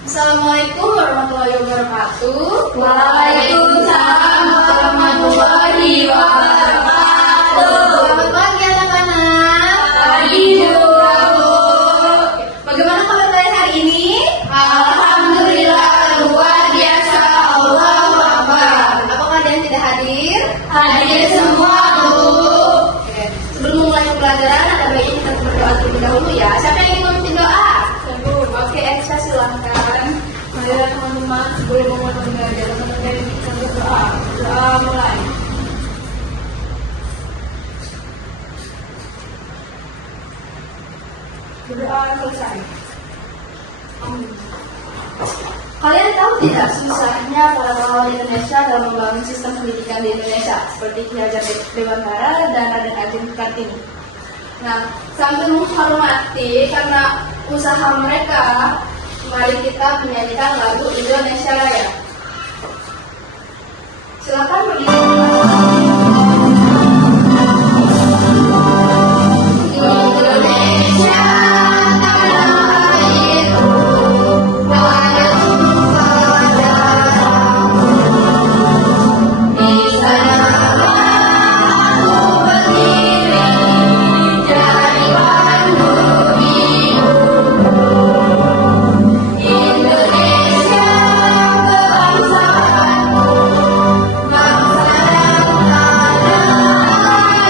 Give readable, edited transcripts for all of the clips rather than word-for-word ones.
Assalamualaikum warahmatullahi wabarakatuh. Waalaikumsalam warahmatullahi wabarakatuh. Selamat pagi anak-anak. Pagi juga, Bu. Bagaimana kabar kalian hari ini? Alhamdulillah luar biasa. Allahu Akbar. Apakah ada yang tidak hadir? Hadir semua, Bu. Oke. Sebelum memulai pembelajaran, ada baiknya kita berdoa terlebih dahulu ya. Siapa yang ingin memimpin doa? Oke, Aisyah silahkan. Marilah teman-teman sebelum memulai pembelajaran kita berdoa. Doa mulai. Berdoa selesai. Kalian tahu tidak susahnya para pahlawan Indonesia dalam membangun sistem pendidikan di Indonesia seperti Ki Hajar Dewantara dan Raden Ajeng Kartini. Nah, sambil menghormati karena usaha mereka, mari kita menyanyikan lagu Indonesia Raya. Silakan berdiri. Indonesia tanah airku, padamu padamu. Di sanalah aku berdiri, jadi pandu hidupku. Indonesia kebangsaanku, bangsa dan tanah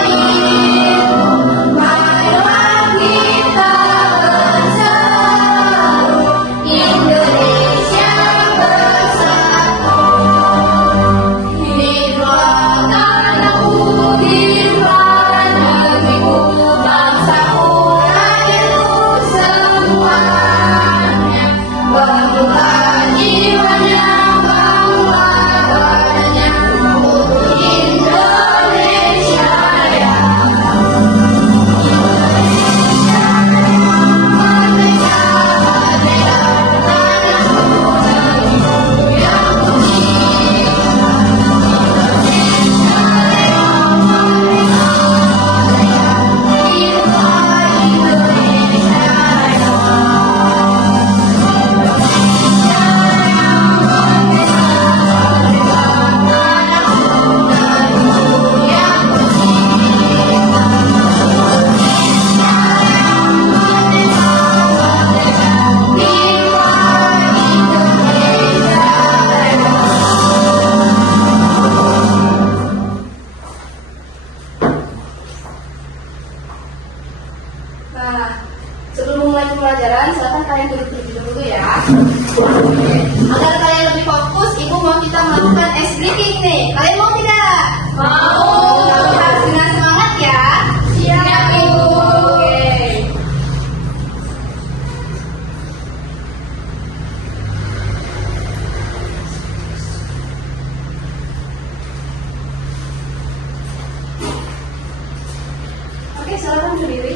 air. Marilah kita bersatu, Indonesia bersatu. Hiduplah tanahku, hiduplah negeriku, bangsaku, rakyatku semuanya. Bangkitlah jiwanya, bangkitlah badannya, untuk Indonesia Raya. Nah, sebelum mulai pembelajaran, silakan kalian duduk terlebih dahulu ya. Agar kalian lebih fokus, Ibu mau kita melakukan ice breaking nih. Kalian mau tidak? Mau. Tapi harus dengan semangat ya. Siap, Ibu. Oke. Oke, silakan berdiri.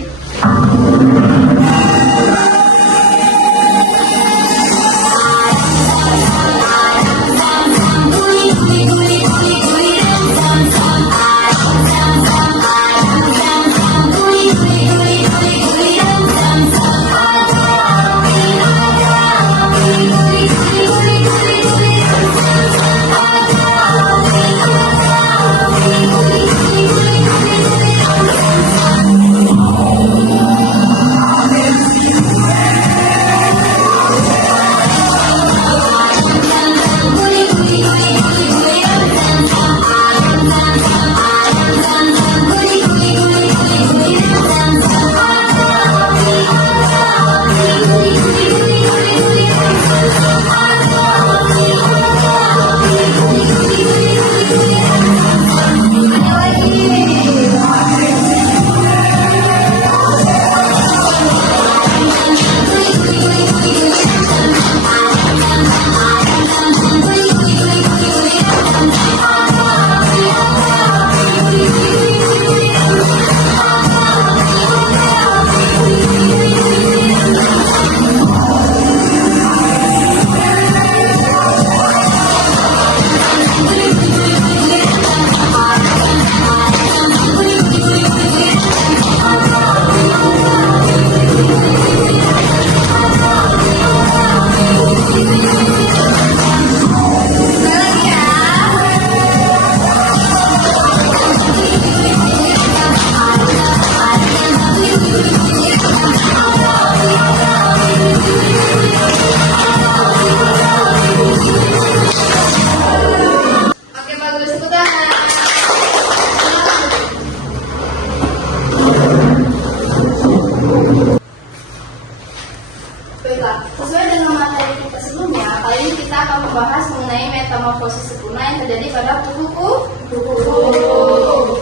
kita akan membahas mengenai metamorfosis sempurna yang terjadi pada kupu-kupu.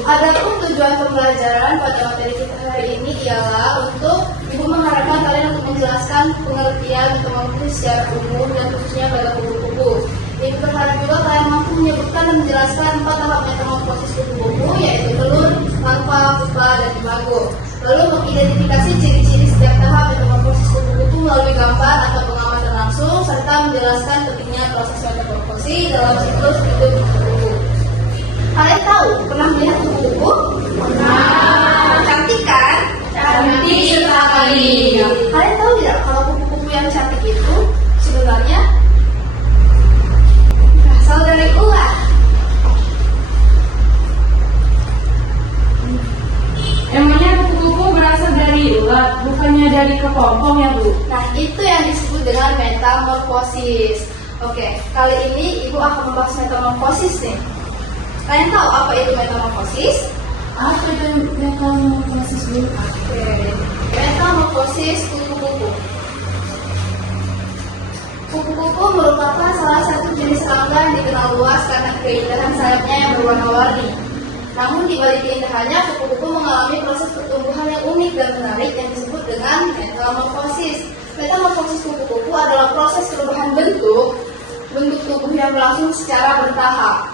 Adapun tujuan pembelajaran pada materi kita hari ini ialah untuk Ibu mengharapkan kalian untuk menjelaskan pengertian metamorfosis secara umum dan khususnya pada kupu-kupu. Ibu berharap juga kalian mampu menyebutkan dan menjelaskan 4 tahap metamorfosis kupu-kupu, yaitu telur, larva, pupa, dan imago. Lalu mengidentifikasi ciri-ciri setiap tahap metamorfosis kupu-kupu melalui gambar atau pengamatan langsung, serta menjelaskan pentingnya proses metamorfosis dalam siklus hidup kupu-kupu. Kalian tahu pernah melihat kupu-kupu? Pernah. Cantik kan? Cantik sekali. Kalian tahu tidak kalau kupu-kupu yang cantik itu sebenarnya berasal dari ular? Emangnya kupu-kupu berasal dari ulat, bukannya dari kepompong ya Bu? Nah, itu yang disebut dengan metamorfosis. Oke, kali ini Ibu akan membahas metamorfosis nih. Kalian tahu apa itu metamorfosis? Apa itu metamorfosis Bu? Oke, metamorfosis kupu-kupu. Kupu-kupu merupakan salah satu jenis serangga yang dikenal luas karena keindahan sayapnya yang berwarna-warni. Namun di balik keindahannya, kupu-kupu mengalami proses pertumbuhan yang unik dan menarik yang disebut dengan metamorfosis. Metamorfosis kupu-kupu adalah proses perubahan bentuk tubuh yang berlangsung secara bertahap.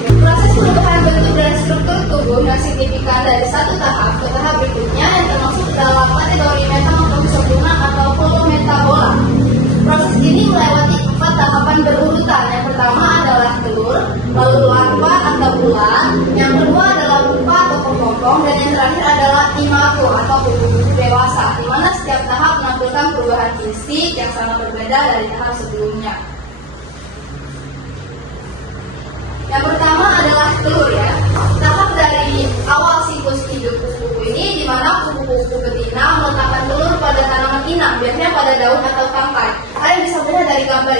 Proses perubahan bentuk dan struktur tubuh yang signifikan dari satu tahap ke tahap berikutnya yang termasuk dalam kategori metamorfosis sempurna atau polometabola. Proses ini melewati 4 tahapan berurutan. Yang pertama adalah telur, lalu larva atau ulat, yang kedua adalah pupa atau kepompong, dan yang terakhir adalah imago atau kupu-kupu dewasa, di mana setiap tahap menampilkan perubahan fisik yang sangat berbeda dari tahap sebelumnya. Yang pertama adalah telur ya. Tahap dari awal siklus hidup kupu-kupu ini di mana kupu-kupu betina meletakkan telur pada tanaman inang, biasanya pada daun atau tangkai. Kalian bisa melihat dari gambar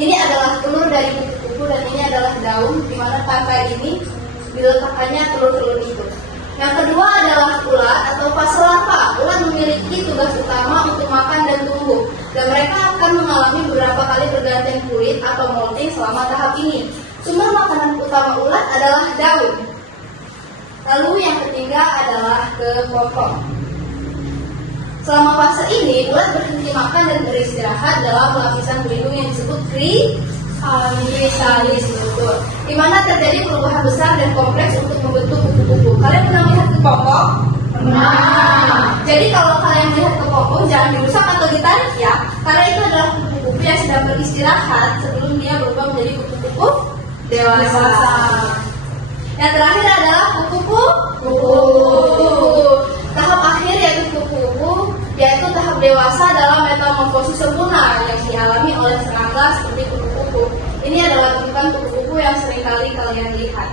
ini adalah telur dari kupu-kupu dan ini adalah daun di mana tangkai ini diletakkannya telur-telur itu. Yang kedua adalah ulat atau fase larva. Ulat memiliki tugas utama untuk makan dan tumbuh, dan mereka akan mengalami beberapa kali pergantian kulit atau molting selama tahap ini. Sumber makanan utama ulat adalah daun. Lalu yang ketiga adalah kepompong. Selama fase ini, ulat berhenti makan dan beristirahat dalam lapisan pelindung yang disebut chrysalis, di mana terjadi perubahan besar dan kompleks untuk membentuk kupu-kupu. Kalian pernah melihat kepompong? Pernah. Jadi kalau kalian melihat kepompong, jangan dirusak atau ditarik ya, karena itu adalah kupu-kupu yang sedang beristirahat sebelum dia berubah menjadi kupu-kupu dewasa. Yang terakhir adalah kupu-kupu. Tahap akhir yaitu kupu-kupu, yaitu tahap dewasa dalam metamorfosis sempurna yang dialami oleh serangga seperti kupu-kupu. Ini adalah bentukan kupu-kupu yang seringkali kalian lihat.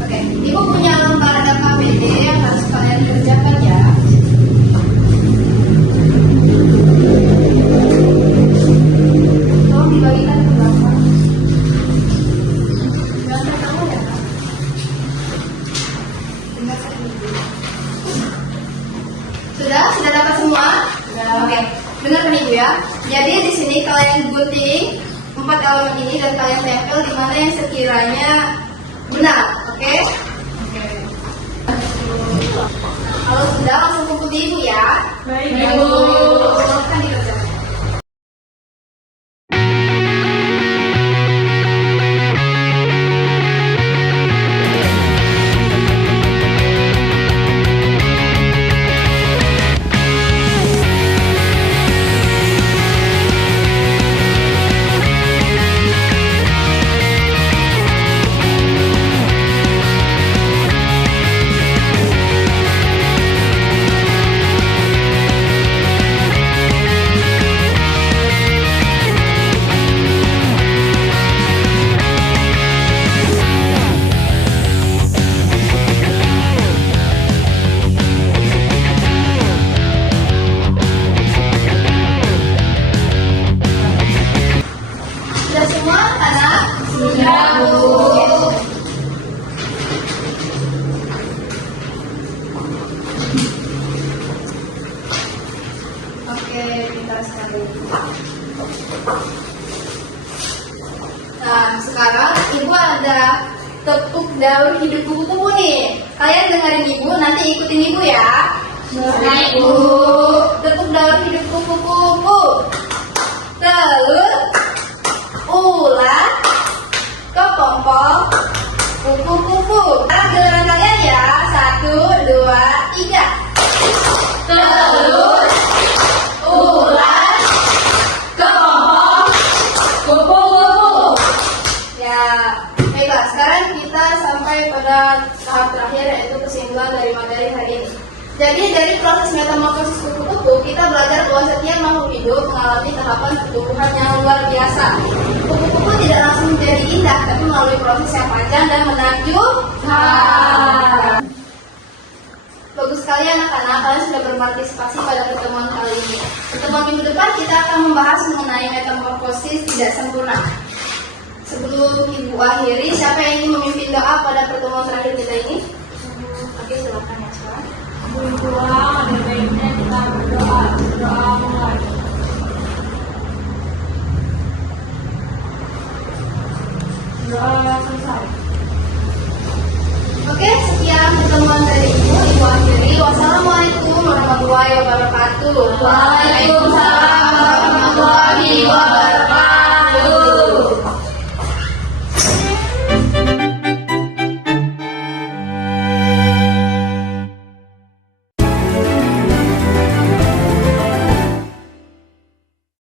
Oke, Ibu punya lembaran KPD yang harus kalian kerjakan ya. Tolong dibagikan ke belakang. Sudah dapat semua? Oke, dengarkan Ibu ya. Jadi di sini kalian gunting 4 elemen ini dan kalian tempel di mana yang sekiranya benar, oke? Kalau sudah langsung kumpul di Ibu ya. Baik Ibu. Silakan dikerjakan. Sudah semua anak? Sudah, Bu. Oke, pintar sekali. Nah, sekarang Ibu ada tepuk daun hidup kupu-kupu nih. Kalian dengerin Ibu, nanti ikutin Ibu ya. Baik, Bu. Tepuk daun hidup kupu-kupu. Telur, ulat, kepompong, kupu-kupu. Sekarang giliran kalian ya. 1, 2, 3. Telur, ulat, kepompong, kupu-kupu. Ya, baiklah. Sekarang kita sampai pada tahap terakhir, yaitu kesimpulan dari materi hari ini. Jadi dari proses metamorfosis kupu-kupu, kita belajar bahwa setiap makhluk hidup mengalami tahapan pertumbuhan yang luar biasa. Kupu-kupu tidak langsung menjadi indah, tapi melalui proses yang panjang dan menakjubkan. Bagus sekali anak-anak, kalian sudah berpartisipasi pada pertemuan kali ini. Pertemuan minggu depan kita akan membahas mengenai metamorfosis tidak sempurna. Sebelum Ibu akhiri, siapa yang ingin memimpin doa pada pertemuan terakhir kita ini? Oke, silakan ya sekarang. Berdoa, ada baiknya kita berdoa mulai. Doa selesai. Oke, sekian pertemuan dari Ibu akhiri. Wassalamualaikum warahmatullahi wabarakatuh. Waalaikumsalam warahmatullahi wabarakatuh.